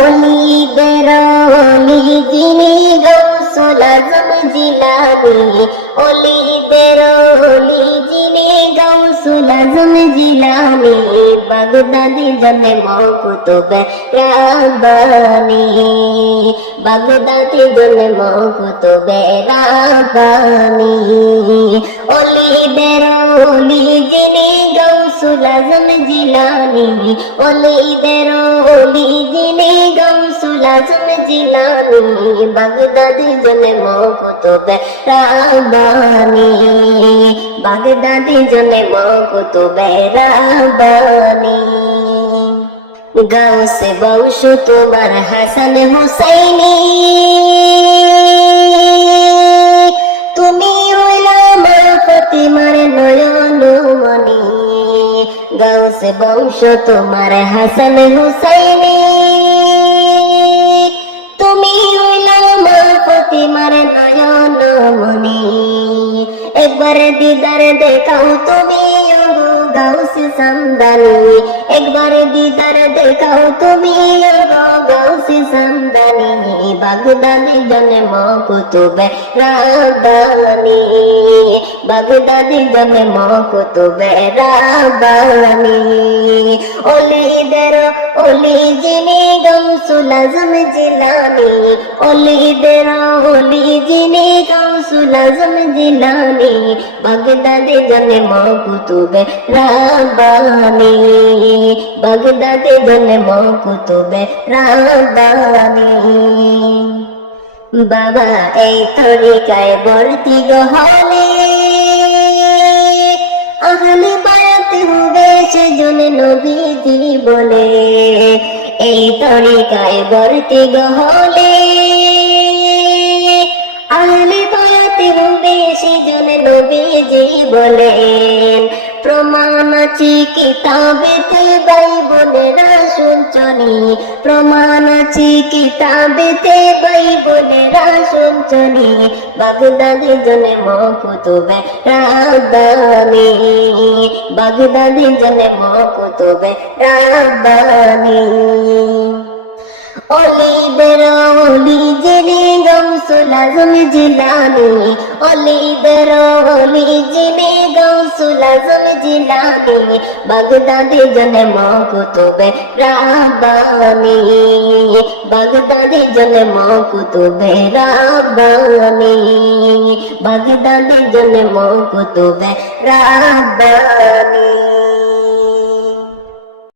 অলিদের অলি যিনি গৌসুল আজম জিলানী, অলিদের অলি যিনি গৌসুল আজম জিলানী, বাগদাদি জনে মকুতুবে রাব্বানী, বাগদাদি জনে মকুতুবে রাব্বানী। অলিদের অলি যিনি গৌসুল আজম জিলানী, অলিদের অলি যিনি গৌসুল আজম জিলানী, বাগদাদি জনে মকুতুবে রাব্বানী, বাগদাদি জনে মকুতুবে রাব্বানী। গাউসে বংশ তোমার হাসান হুসাইনি, তুমি হইলা মা ফাতিমার নয়ন মনি। গাউসে বংশ তোমার হাসান হুসাইনি, তুমি হইলা মা ফাতিমার নয়ন মনি। একবার দিদার দেখাও তুমি গাউসে সামদানি, একবার দিদার দেখাও তুমি গাউসে সামদানি, বাগদাদি জনে মকুতুবে রাব্বানী, বাগদাদি জনে মকুতুবে রাব্বানী। অলিদের অলি যিনি গৌসুল আজম জিলানী, অলিদের অলি যিনি গৌসুল আজম জিলানী, বাগদাদি জনে মকুতুবে রাব্বানী, বাগদাদি জনে মকুতুবে রাব্বানী। বাবা এই তরিকায় ভর্তি গহলে, আহলে বায়াত হবে সেজন নবীজি বলে। এই তরিকায় ভর্তি গহলে, আহলে বায়াত হবে সেজন নবীজি বলেন। প্রমাণ আছে কিতাবেতে বাইবেলেরা শুনছনি, প্রমাণ আছে কিতাবেতে বাইবেলেরা শুনছনি, বাগদাদি জনে মকুতুবে রাব্বানী, বাগদাদি জনে মকুতুবে রাব্বানী। অলিদের অলি যিনি গৌসুল আজম জিলানী, অলিদের অলি যিনি গৌসুল আজম জিলানী, বাগদাদি জনে মকুতুবে রাব্বানী, বাগদাদি জনে মকুতুবে রাব্বানী, বাগদাদি জনে মকুতুবে রাব্বানী।